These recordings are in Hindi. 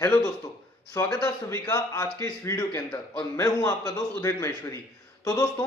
हेलो दोस्तों, स्वागत है आप सभी का आज के इस वीडियो के अंदर और मैं हूं आपका दोस्त उदित महेश्वरी। तो दोस्तों,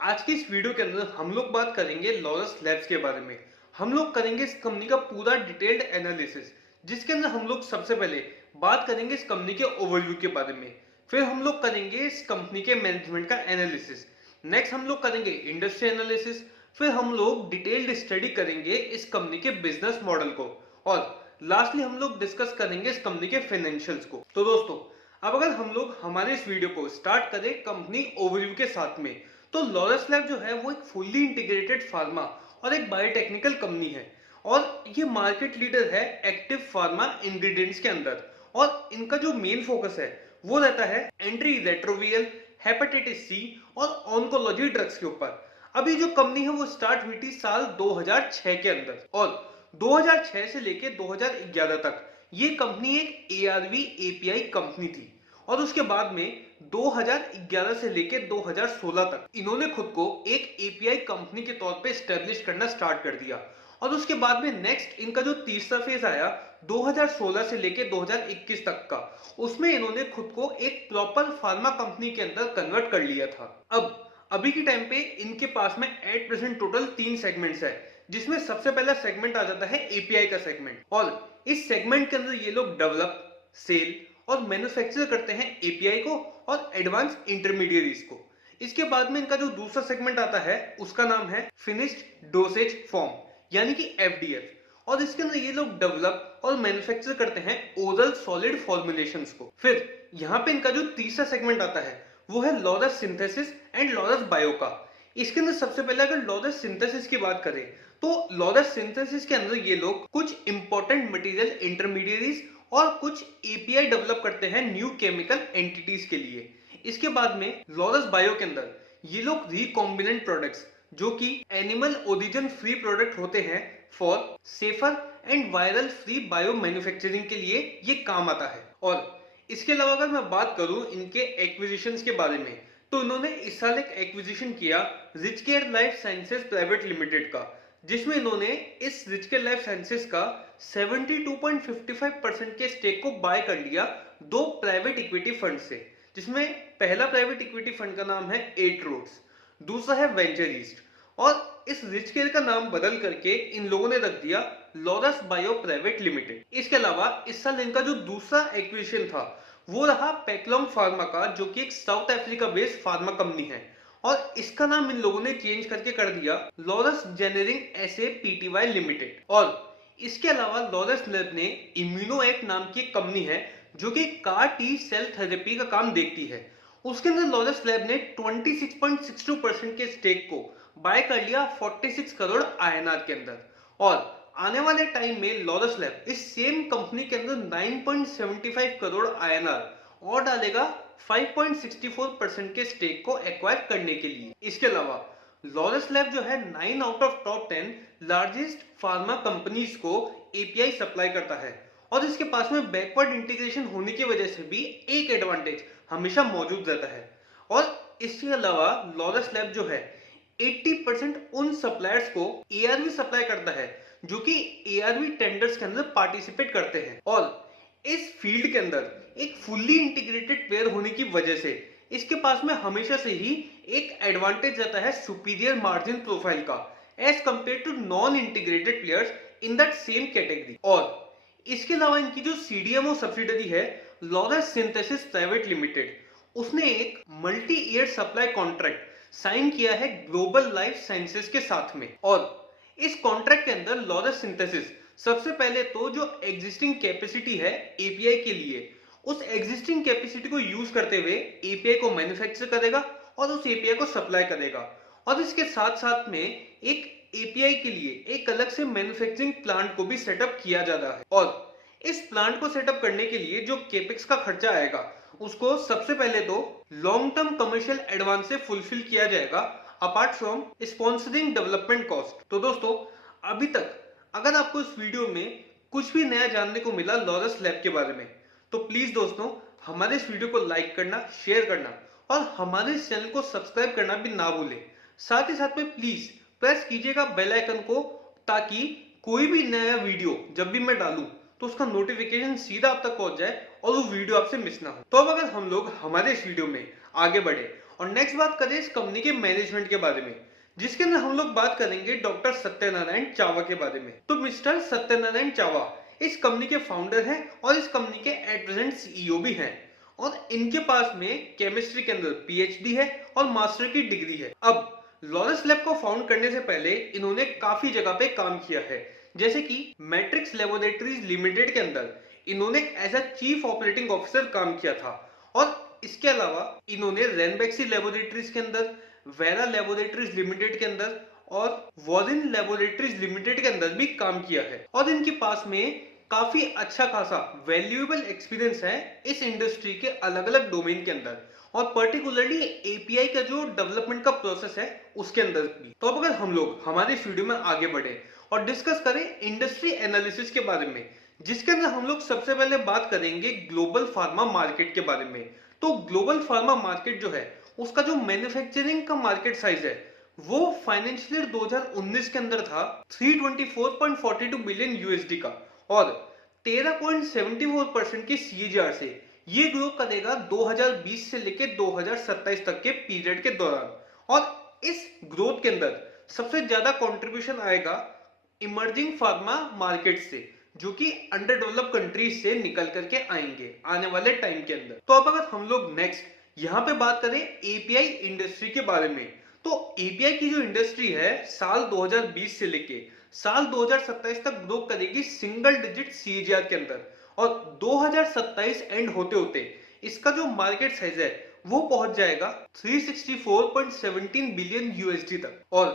आज की इस वीडियो के अंदर हम लोग बात करेंगे लॉरस लैब्स के बारे में। हम लोग करेंगे इस कंपनी का पूरा डिटेल्ड एनालिसिस, जिसके अंदर हम लोग सबसे पहले बात करेंगे इस कंपनी के ओवरव्यू के बारे में। फिर हम लोग करेंगे इस कंपनी के मैनेजमेंट का एनालिसिस। नेक्स्ट हम लोग करेंगे इंडस्ट्री एनालिसिस। फिर हम लोग डिटेल्ड स्टडी करेंगे इस कंपनी के बिजनेस मॉडल को और लास्टली हम लोग डिस्कस करेंगे इस कंपनी के फाइनेंशियल्स को। तो दोस्तों, अब अगर हम लोग हमारे इस वीडियो को स्टार्ट करें कंपनी ओवरव्यू के साथ में, तो लॉरस लैब जो है वो एक फुल्ली इंटीग्रेटेड फार्मा और एक बायोटेक्निकल कंपनी है और ये मार्केट लीडर है एक्टिव फार्मा इंग्रेडिएंट्स के अंदर। और इनका जो मेन फोकस है वो रहता है एंट्री रेट्रोवियल, हेपेटाइटिस सी और ऑन्कोलॉजी ड्रग्स के ऊपर। अभी जो कंपनी है वो स्टार्ट हुई थी साल 2006 के अंदर और 2006 से लेके 2011 तक ये कंपनी एक एआरवी एपीआई कंपनी थी और उसके बाद में 2011 से लेके 2016 तक इन्होंने खुद को एक एपीआई कंपनी के तौर पे स्टैब्लिश करना स्टार्ट कर दिया। और उसके बाद में नेक्स्ट इनका जो तीसरा फेज आया 2016 से लेके 2021 तक का, उसमें इन्होंने खुद को एक प्रॉपर फार्मा कंपनी के अंदर कन्वर्ट कर लिया था। अब अभी के टाइम पे इनके पास में एट प्रेजेंट टोटल 3 सेगमेंट्स है, जिसमें सबसे पहला सेगमेंट आ जाता है एपीआई का सेगमेंट। और इस सेगमेंट के अंदर ये लोग डेवलप, सेल और मैन्युफैक्चर करते हैं एपीआई को और एडवांस इंटरमीडिएरीज को। इसके बाद में इनका जो दूसरा सेगमेंट आता है उसका नाम है फिनिश्ड डोसेज फॉर्म, यानी कि एफडीएफ। और इसके अंदर ये लोग डेवलप और मैन्युफैक्चर करते हैं ओरल सॉलिड फॉर्मुलेशंस को। फिर यहाँ पे इनका जो तीसरा सेगमेंट आता है वो है Laurus synthesis and Laurus bio का। इसके अंदर सबसे पहले अगर लॉरस सिंथेसिस की बात करें तो लॉरस सिंथेसिस के अंदर ये लोग कुछ इंपॉर्टेंट मटेरियल इंटरमीडिएरीज और कुछ एपीआई डेवलप करते हैं न्यू केमिकल एंटिटीज के लिए। इसके बाद में लॉरस बायो के अंदर ये लोग रिकॉम्बिनेंट प्रोडक्ट्स जो कि एनिमल ओरिजिन फ्री प्रोडक्ट होते हैं for safer and viral free bio manufacturing के लिए ये काम आता है। और इसके अलावा अगर मैं बात करूं इनके एक्विजिशंस के बारे में, तो इन्होंने इस साल एक एक्विजिशन किया रिचकेयर लाइफ साइंसेज प्राइवेट लिमिटेड का, जिसमें इन्होंने इस रिचकेयर लाइफ साइंसेज का 72.55% के स्टेक को बाय कर लिया दो प्राइवेट इक्विटी फंड से, जिसमें पहला प्राइवेट इक्विटी फंड का नाम है एट रोड्स, दूसरा है वेंचर ईस्ट। और इस रिचकेयर का नाम बदल करके इन लोगों ने रख दिया लॉरस बायो प्राइवेट लिमिटेड। इसके अलावा इस साल इनका जो दूसरा एक्विजिशन था वो रहा पैक्लोंग फार्मा का, जो कि एक south Africa based pharma company है और इसका नाम इन लोगों ने चेंज करके कर दिया लॉरस जेनेरिंग एसए पीटीवाई लिमिटेड। और इसके अलावा लॉरस लैब ने इम्यूनो एक्ट नाम की एक कंपनी है जो कि कार टी सेल थेरेपी का काम देखती है। उसके अंदर लॉरस लैब ने 26.62% के स्टेक को बाय कर लिया 46 करोड़ आईएनआर के अंदर। और आने वाले टाइम में लॉरस लैब इस सेम कंपनी के अंदर 9.75 करोड़ आईएनआर और डालेगा 5.64% के स्टेक को एक्वायर करने के लिए। इसके अलावा लॉरस लैब जो है 9 out of top 10 largest pharma companies को एपीआई सप्लाई करता है और इसके पास में बैकवर्ड इंटीग्रेशन होने की वजह से भी एक एडवांटेज हमेशा मौजूद रहता है। और इसके अलावा लॉरस लैब जो है 80% उन सप्लायर्स को एआरवी सप्लाई करता है जो कि एआरवी टेंडर्स के अंदर पार्टिसिपेट करते हैं। और इस फील्ड के अंदर एक फुल्ली इंटीग्रेटेड प्लेयर होने की वजह से इसके पास में हमेशा से ही एक एडवांटेज रहता है सुपीरियर मार्जिन प्रोफाइल का as compare to non integrated players in that same category. और इसके अलावा इनकी जो सीडीएमओ सब्सिडरी है लॉरस सिंथेसिस प्राइवेट लिमिटेड, उसने एक multi year supply contract sign किया है ग्लोबल लाइफ साइंसेस के साथ में। और इस कॉन्ट्रैक्ट के अंदर लॉरस सिंथेसिस सबसे पहले तो जो एग्जिस्टिंग कैपेसिटी है एपीआई के लिए, उस एग्जिस्टिंग कैपेसिटी को यूज करते हुए एपीआई को मैन्युफैक्चर करेगा और उस एपीआई को सप्लाई करेगा। और इसके साथ साथ में एक एपीआई के लिए एक अलग से मैन्युफैक्चरिंग प्लांट को भी सेटअप किया जा रहा है। और इस प्लांट को सेटअप करने के लिए जो केपेक्स का खर्चा आएगा उसको सबसे पहले तो लॉन्ग टर्म कमर्शियल एडवांस से फुलफिल किया जाएगा apart from sponsoring development cost. तो दोस्तों, अभी तक अगर आपको इस वीडियो में कुछ भी नया जानने को मिला लॉरस लैब के बारे में, तो प्लीज दोस्तों हमारे इस वीडियो को लाइक करना, शेयर करना और हमारे इस चैनल को सब्सक्राइब करना भी ना भूलें। साथ ही साथ में प्लीज प्रेस कीजिएगा बेल आइकन को, ताकि कोई भी नया वीडियो जब भी मैं डालूं तो उसका नोटिफिकेशन सीधा आप तक पहुंच जाए और वो वीडियो आपसे मिस ना हो। तो अब अगर हम लोग हमारे इस वीडियो में आगे बढ़े और नेक्स्ट बात करें इस कंपनी के मैनेजमेंट के बारे में, जिसके अंदर हम लोग बात करेंगे डॉक्टर सत्यनारायण चावा के बारे में। तो मिस्टर सत्यनारायण चावा इस कंपनी के फाउंडर हैं और इस कंपनी के एट प्रेजेंट सीईओ भी हैं और इनके पास में केमिस्ट्री के अंदर पीएचडी है और मास्टर की डिग्री है। अब लॉरेंस लैब को फाउंड करने से पहले इन्होंने काफी जगह पे काम किया है, जैसे कि मैट्रिक्स लेबोरेटरीज लिमिटेड के अंदर इन्होंने as a chief operating officer काम किया था और इसके अलावा इन्होंने रेनबैक्सी लेबोरेटरीज के अंदर, वेरा लेबोरेटरीज लिमिटेड के अंदर और वॉरिन लेबोरेटरीज लिमिटेड के अंदर भी काम किया है और इनके पास में काफी अच्छा खासा वैल्यूएबल एक्सपीरियंस है इस इंडस्ट्री के अलग अलग डोमेन के अंदर और पर्टिकुलरली एपीआई का जो डेवलपमेंट का प्रोसेस है उसके अंदर भी। तो अब अगर हम लोग हमारे इस वीडियो में आगे बढ़े और डिस्कस करें इंडस्ट्री एनालिसिस के बारे में, जिसके अंदर हम लोग सबसे पहले बात करेंगे ग्लोबल फार्मा मार्केट के बारे में। तो ग्लोबल फार्मा मार्केट जो है उसका जो मैन्युफैक्चरिंग का मार्केट साइज है वो फाइनेंशियल ईयर 2019 के अंदर था 324.42 बिलियन यूएसडी का और 13.74% के सीएजीआर से ये ग्रो करेगा 2020 से लेकर 2027 तक के पीरियड के दौरान। और इस ग्रोथ के अंदर सबसे ज्यादा कंट्रीब्यूशन आएगा इमर्जिंग फार्मा मार्केट से, जो कि अंडर डेवलप कंट्रीज से निकल करके आएंगे आने वाले टाइम के अंदर। तो अब अगर हम लोग नेक्स्ट यहाँ पे बात करें एपीआई इंडस्ट्री के बारे में, तो एपीआई की जो इंडस्ट्री है साल 2020 से लेके साल 2027 तक ग्रो करेगी सिंगल डिजिट सीएजीआर के अंदर और 2027 एंड होते होते इसका जो मार्केट साइज है वो पहुंच जाएगा 364.17 बिलियन यूएसडी तक। और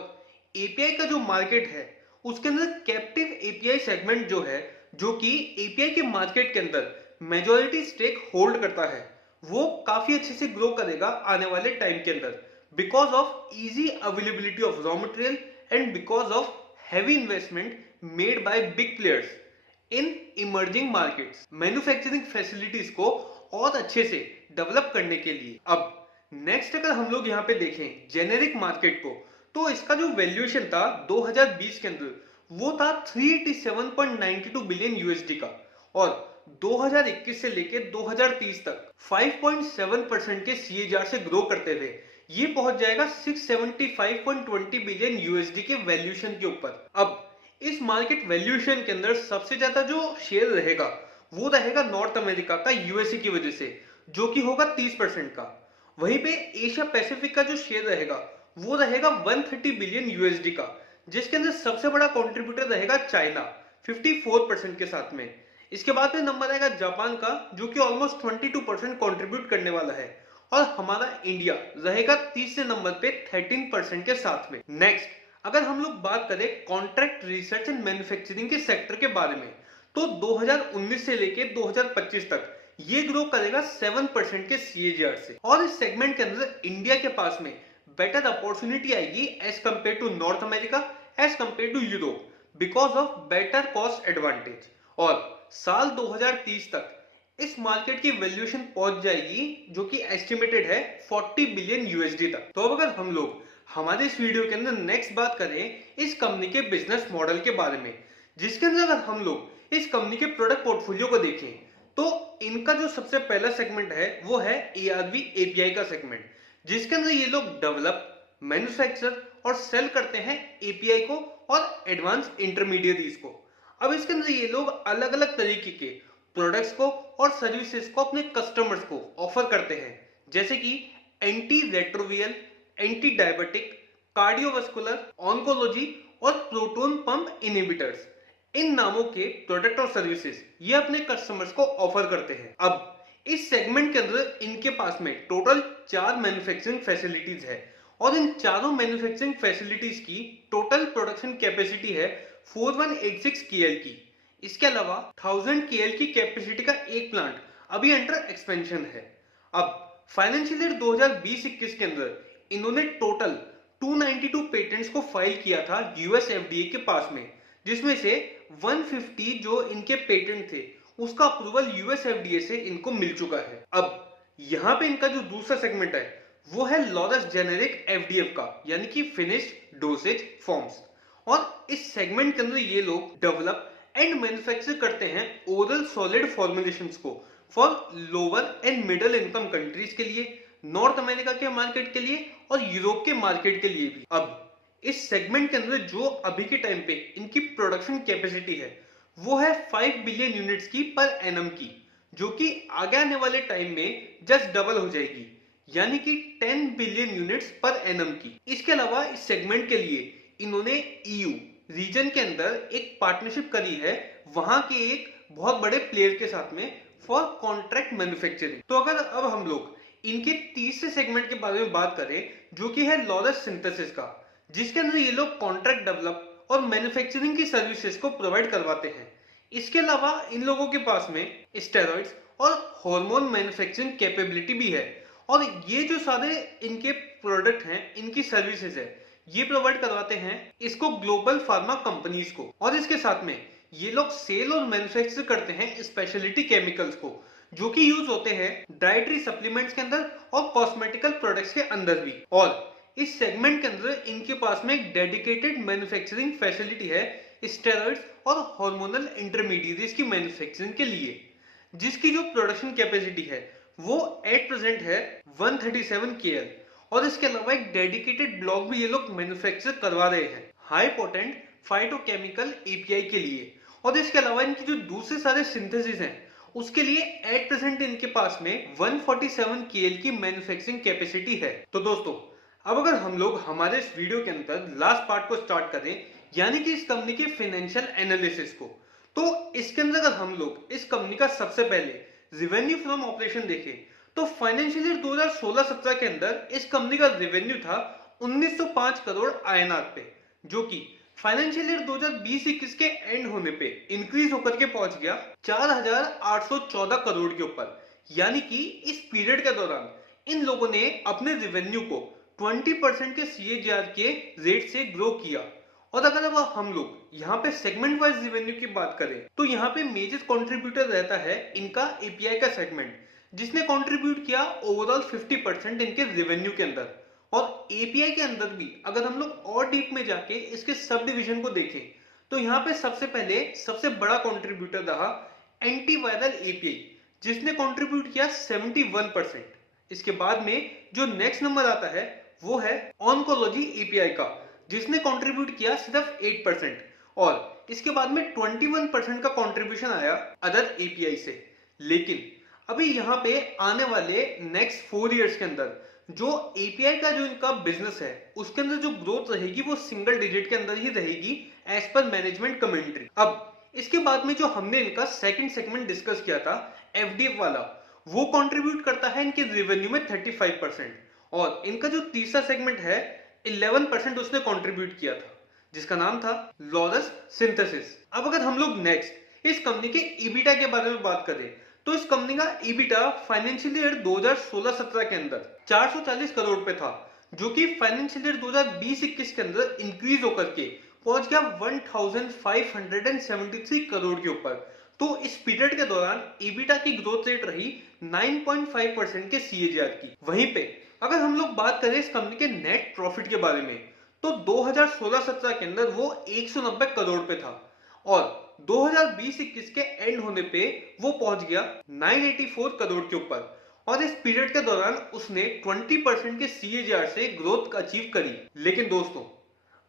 एपीआई का जो मार्केट है उसके अंदर कैप्टिव एपीआई सेगमेंट जो है, जो कि एपीआई के मार्केट के अंदर मेजॉरिटी स्टेक होल्ड करता है, वो काफी अच्छे से ग्रो करेगा आने वाले टाइम के अंदर because of easy availability of raw material and because of heavy investment made by big players in emerging markets manufacturing facilities को और अच्छे से डेवलप करने के लिए। अब नेक्स्ट अगर हम लोग यहाँ पे देखें जेनेरिक मार्केट को, तो इसका जो वैल्यूएशन था 2020 के अंदर वो था 387.92 बिलियन यूएसडी का और 2021 से लेकर 2030 तक 5.7% के सीएजीआर से ग्रो करते हुए ये पहुंच जाएगा 675.20 बिलियन यूएसडी के वैल्यूएशन के ऊपर। अब इस मार्केट वैल्यूएशन के अंदर सबसे ज्यादा जो शेयर रहेगा वो रहेगा नॉर्थ अमेरिका का यूएसए की वजह से, जो कि होगा 30% का। वहीं पे एशिया पैसिफिक का जो शेयर रहेगा वो रहेगा 130 बिलियन यूएसडी का, जिसके अंदर सबसे बड़ा कंट्रीब्यूटर रहेगा चाइना 54% के साथ में। इसके बाद में नंबर आएगा जापान का, जो कि ऑलमोस्ट 22% कंट्रीब्यूट करने वाला है और हमारा इंडिया रहेगा तीसरे नंबर पे 13% के साथ में। नेक्स्ट अगर हम लोग बात करें कॉन्ट्रैक्ट रिसर्च एंड मैन्युफैक्चरिंग के सेक्टर के बारे में, तो 2019 से लेकर 2025 तक ये ग्रो करेगा 7% के सीएजीआर से और इस सेगमेंट के अंदर इंडिया के पास में बेटर अपॉर्चुनिटी आएगी as compare to North America, as compare to Europe because of better cost advantage. और साल 2030 तक इस मार्केट की वैल्यूएशन पहुंच जाएगी जो कि एस्टिमेटेड है 40 बिलियन यूएसडी तक। तो अब अगर हम लोग हमारे इस वीडियो के अंदर नेक्स्ट बात करें इस कंपनी के बिजनेस मॉडल के बारे में, जिसके अंदर अगर हम लोग इस कंपनी के प्रोडक्ट पोर्टफोलियो को देखें तो इनका जो सबसे पहला सेगमेंट है वो है एआरवी एपीआई का सेगमेंट, जिसके अंदर ये लोग डेवलप, मैन्युफैक्चर और सेल करते हैं एपीआई को और एडवांस इंटरमीडिएटरीज को। अब इसके अंदर ये लोग अलग अलग तरीके के प्रोडक्ट्स को और सर्विसेज को अपने कस्टमर्स को ऑफर करते हैं, जैसे कि anti retroviral, anti diabetic, cardiovascular, oncology और प्रोटोन पंप इनहिबिटर्स, इन नामों के प्रोडक्ट और सर्विसेज ये अपने कस्टमर्स को ऑफर करते हैं। अब इस सेगमेंट के अंदर इनके पास में टोटल 4 मैन्युफैक्चरिंग फैसिलिटीज है और इन चारों मैन्युफैक्चरिंग फैसिलिटीज की टोटल प्रोडक्शन कैपेसिटी है 4186 केएल की। इसके अलावा 1000 केएल की कैपेसिटी का एक प्लांट अभी अंडर एक्सपेंशन है। अब फाइनेंशियल ईयर 2020-21 के अंदर इन्होंने टोटल 292 पेटेंट्स को फाइल किया था यूएस एफडीए के पास में, जिसमें से 150 जो इनके पेटेंट थे उसका अप्रूवल यूएस एफडीए से इनको मिल चुका है। अब यहाँ पे इनका जो दूसरा सेगमेंट है वो है लॉरस जेनेरिक एफडीएफ का, यानी कि फिनिश्ड डोसेज फॉर्म्स। और इस सेगमेंट के अंदर ये लोग डेवलप एंड मैन्युफैक्चर करते हैं ओरल सॉलिड फॉर्मुलेशंस को for lower and middle income countries के लिए, नॉर्थ अमेरिका के मार्केट के लिए और यूरोप के मार्केट के लिए भी। अब इस सेगमेंट के अंदर जो अभी के टाइम पे इनकी प्रोडक्शन कैपेसिटी है वो है 5 बिलियन यूनिट्स की पर एनम की, जो कि आगे आने वाले टाइम में जस्ट डबल हो जाएगी, यानी कि 10 बिलियन यूनिट्स पर एनम की। इसके अलावा इस सेगमेंट के लिए इन्होंने ईयू रीजन के अंदर एक पार्टनरशिप करी है वहां के एक बहुत बड़े प्लेयर के साथ में फॉर कॉन्ट्रैक्ट मैन्युफैक्चरिंग। तो अगर अब हम लोग इनके तीसरे सेगमेंट के बारे में बात करें जो कि है लॉरस सिंथेसिस का, जिसके अंदर ये लोग कॉन्ट्रैक्ट डेवलप और मैन्युफैक्चरिंग की सर्विसेज को प्रोवाइड करवाते हैं। इसके अलावा इन लोगों के पास में स्टेरॉइड्स और हार्मोन मैन्युफैक्चरिंग कैपेबिलिटी भी है, और ये जो सारे इनके प्रोडक्ट हैं, इनकी सर्विसेज है, ये प्रोवाइड करवाते हैं इसको ग्लोबल फार्मा कंपनीज को। और इसके साथ में ये लोग सेल और मैन्युफैक्चर करते हैं स्पेशलिटी केमिकल्स को, जो कि यूज होते हैं डाइटरी सप्लीमेंट्स के अंदर और कॉस्मेटिकल प्रोडक्ट्स के अंदर भी। और इस सेगमेंट के अंदर इनके पास में एक डेडिकेटेड मैन्युफैक्चरिंग फैसिलिटी है स्टेरॉइड्स और हार्मोनल इंटरमीडिएट्स की मैन्युफैक्चरिंग के लिए, जिसकी जो प्रोडक्शन कैपेसिटी है वो एट प्रेजेंट है 137 KL। और इसके अलावा एक डेडिकेटेड ब्लॉक भी ये लोग मैन्युफैक्चर करवा रहे हैं हाई पोटेंट फाइटोकेमिकल एपीआई के लिए। और इसके अलावा इनकी जो दूसरे सारे सिंथेसिस हैं उसके लिए एट प्रेजेंट इनके पास में 147 KL की मैन्युफैक्चरिंग कैपेसिटी है। तो दोस्तों अब अगर हम लोग हमारे इस वीडियो के अंदर लास्ट पार्ट को स्टार्ट करें, यानी कि इस कंपनी के फाइनेंशियल एनालिसिस को, तो इसके अंदर अगर हम लोग इस कंपनी का सबसे पहले रेवेन्यू फ्रॉम ऑपरेशन देखें तो फाइनेंशियल ईयर 2016-17 के अंदर इस कंपनी का रेवेन्यू था 1905 करोड़ INR पे, जो कि फाइनेंशियल ईयर 2020-21 के एंड होने पे इंक्रीज होकर के पहुंच गया 4814 करोड़ के ऊपर। यानी कि इस पीरियड के दौरान इन लोगों ने अपने रेवेन्यू को 20% के CAGR के रेट से ग्रो किया। और अगर अब हम लोग यहाँ पे सेगमेंट वाइज रेवेन्यू की बात करें तो यहाँ पे मेजर कंट्रीब्यूटर रहता है इनका एपीआई का सेगमेंट, जिसने कंट्रीब्यूट किया ओवरऑल 50% इनके रेवेन्यू के अंदर। और एपीआई के अंदर भी अगर हम लोग और डीप में जाके इसके सब डिविजन को देखें तो यहाँ पे सबसे पहले सबसे बड़ा कंट्रीब्यूटर रहा एंटीवायरल एपीआई, जिसने कंट्रीब्यूट किया 71%। इसके बाद में जो नेक्स्ट नंबर आता है वो है ऑन्कोलॉजी एपीआई का, जिसने कंट्रीब्यूट किया सिर्फ 8%। और इसके बाद में 21% का कंट्रीब्यूशन आया अदर एपीआई से। लेकिन अभी यहाँ पे आने वाले नेक्स्ट 4 इयर्स के अंदर जो एपीआई का जो इनका बिजनेस है उसके अंदर जो ग्रोथ रहेगी वो सिंगल डिजिट के अंदर ही रहेगी एज पर मैनेजमेंट कमेंट्री। अब इसके बाद में जो हमने इनका सेकंड सेगमेंट डिस्कस किया था एफडीएफ वाला, वो कंट्रीब्यूट करता है इनके रेवेन्यू में 35%। और इनका जो तीसरा सेगमेंट है 11% उसने कंट्रीब्यूट किया था, जिसका नाम था लॉरस सिंथेसिस। अब अगर हम लोग नेक्स्ट इस कंपनी के ईबिटा के बारे में बात करें तो इस कंपनी का ईबिटा फाइनेंशियल ईयर 2016-17 के अंदर 440 करोड़ पे था, जो कि फाइनेंशियल ईयर 2020-21 के अंदर इंक्रीज होकर के पहुंच गया 1573 करोड़ के ऊपर। तो इस पीरियड के दौरान ईबिटा की ग्रोथ रेट रही 9.5% के CAGR की। वहीं पे अगर हम लोग बात करें इस कंपनी के नेट प्रॉफिट के बारे में तो 2016-17 के अंदर वो 190 करोड़ पे था, और 2020-21 के एंड होने पे वो पहुंच गया 984 करोड़ के ऊपर। और इस पीरियड के दौरान उसने 20% के CAGR से ग्रोथ अचीव करी। लेकिन दोस्तों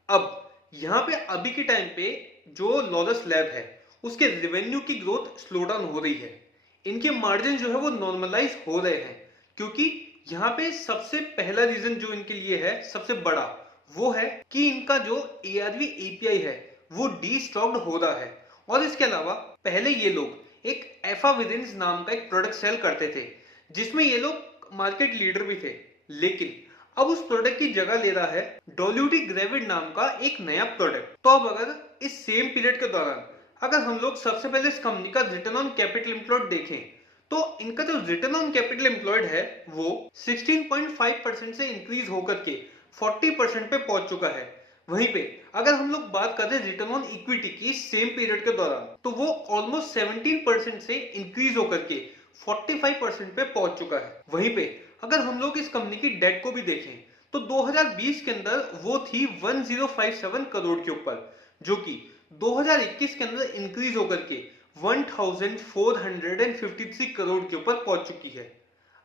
अब यहाँ पे अभी के टाइम पे जो लॉरस लैब है उसके रेवेन्यू की ग्रोथ स्लो डाउन हो रही है, इनके मार्जिन जो है वो नॉर्मलाइज हो रहे हैं, क्योंकि यहाँ पे सबसे पहला रीजन जो इनके लिए है सबसे बड़ा वो है कि इनका जो ARV API है वो डीस्टॉक्ड हो रहा है। और इसके अलावा पहले ये लोग एक एफाविदिन्स नाम का एक प्रोडक्ट सेल करते थे जिसमें ये लोग मार्केट लीडर भी थे, लेकिन अब उस प्रोडक्ट की जगह ले रहा है डोल्यूटिग्रेविड नाम का एक नया प्रोडक्ट। तो अब अगर इस सेम पीरियड के दौरान अगर हम लोग सबसे पहले इस कंपनी का रिटर्न ऑन कैपिटल एम्प्लॉयड देखें तो इनका जो रिटर्न ऑन कैपिटल एम्प्लॉयड है वो 16.5% से इंक्रीज होकर के 40% पे पहुंच चुका है। वहीं पे अगर हम लोग बात करें रिटर्न ऑन इक्विटी की सेम पीरियड के दौरान तो वो ऑलमोस्ट 17% से इंक्रीज होकर के 45% पे पहुंच चुका है। वहीं पे अगर हम लोग इस कंपनी की डेट को भी देखें तो 2020 के अंदर वो थी 1057 करोड़ के ऊपर, जो कि 2021 के अंदर इंक्रीज होकर के 1453 करोड़ के ऊपर पहुंच चुकी है।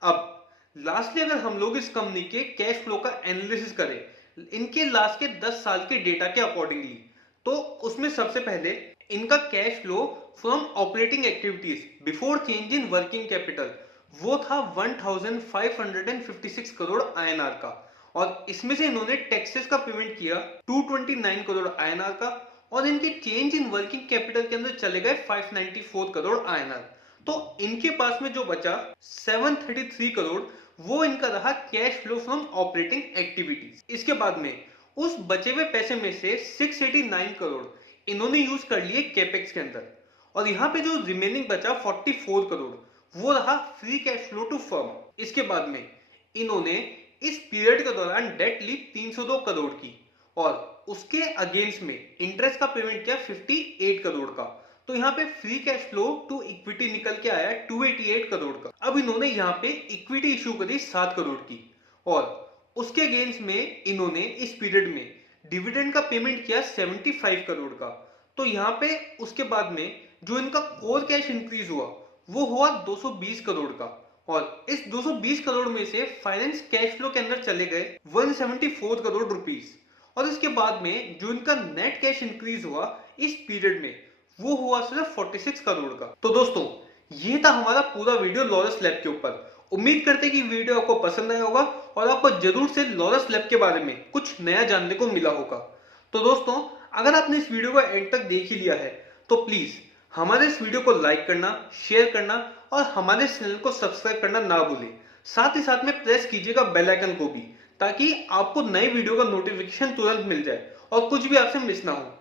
अब लास्टली अगर हम लोग इस कंपनी के कैश फ्लो का एनालिसिस करें इनके लास्ट के 10 साल के डेटा के अकॉर्डिंगली, तो उसमें सबसे पहले इनका cash flow from operating activities before change in working capital वो था 1556 करोड़ आईएनआर का, और इसमें से इन्होंने टैक्सेस का पेमेंट किया 229 करोड़ आईएनआर का, और इनके चेंज इन वर्किंग कैपिटल के अंदर चले गए 594 करोड़ आईएनआर। तो इनके पास में जो बचा 733 करोड़ वो इनका रहा cash flow from operating activities. इसके बाद में उस बचे हुए पैसे में से 689 करोड़ इन्होंने यूज कर लिए कैपेक्स के अंदर, और यहाँ पे जो रिमेनिंग बचा 44 करोड़ वो रहा free cash flow to firm. इसके बाद में इन्होंने इस पीरियड के दौरान डेट ली 302 करोड़ की, और उसके अगेंस्ट में इंटरेस्ट का पेमेंट किया 58 करोड़ का। तो यहाँ पे free cash flow to equity निकल के आया 288 करोड़ का। अब इन्होंने यहाँ पे इक्विटी इशू करी 7 करोड़ की, और उसके अगेंस्ट में इन्होंने इस पीरियड में डिविडेंड का पेमेंट किया 75 करोड़ का। तो यहाँ पे उसके बाद में जो इनका कोर कैश इंक्रीज हुआ वो हुआ 220 करोड़ का, और इस 220 करोड़ में से फाइनेंस कैश फ्लो के अंदर चले गए 174 करोड़ रुपीस, और इसके बाद में जो इनका नेट कैश इंक्रीज हुआ इस पीरियड में वो हुआ सिर्फ 46 करोड़ का। तो दोस्तों ये था हमारा पूरा वीडियो लॉरस लैब के ऊपर। उम्मीद करते कि वीडियो आपको पसंद आया होगा और आपको जरूर से लॉरस लैब के बारे में कुछ नया जानने को मिला होगा। तो दोस्तों अगर आपने इस वीडियो को एंड तक देख ही लिया है तो प्लीज हमारे इस वीडियो को लाइक करना, शेयर करना और हमारे चैनल को सब्सक्राइब करना ना भूलें। साथ ही साथ में प्रेस कीजिएगा बेल आइकन को भी, ताकि आपको नई वीडियो का नोटिफिकेशन तुरंत मिल जाए और कुछ भी आपसे मिस ना हो।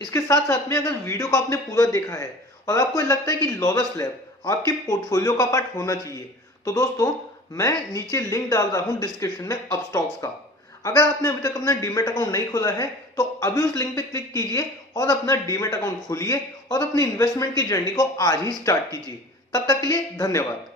इसके साथ साथ में अगर वीडियो को आपने पूरा देखा है और आपको लगता है कि लॉरस लैब आपके पोर्टफोलियो का पार्ट होना चाहिए, तो दोस्तों मैं नीचे लिंक डाल रहा हूं डिस्क्रिप्शन में अपस्टॉक्स का। अगर आपने अभी तक अपना डीमेट अकाउंट नहीं खोला है तो अभी उस लिंक पे क्लिक कीजिए और अपना डीमेट अकाउंट खोलिए और अपनी इन्वेस्टमेंट की जर्नी को आज ही स्टार्ट कीजिए। तब तक के लिए धन्यवाद।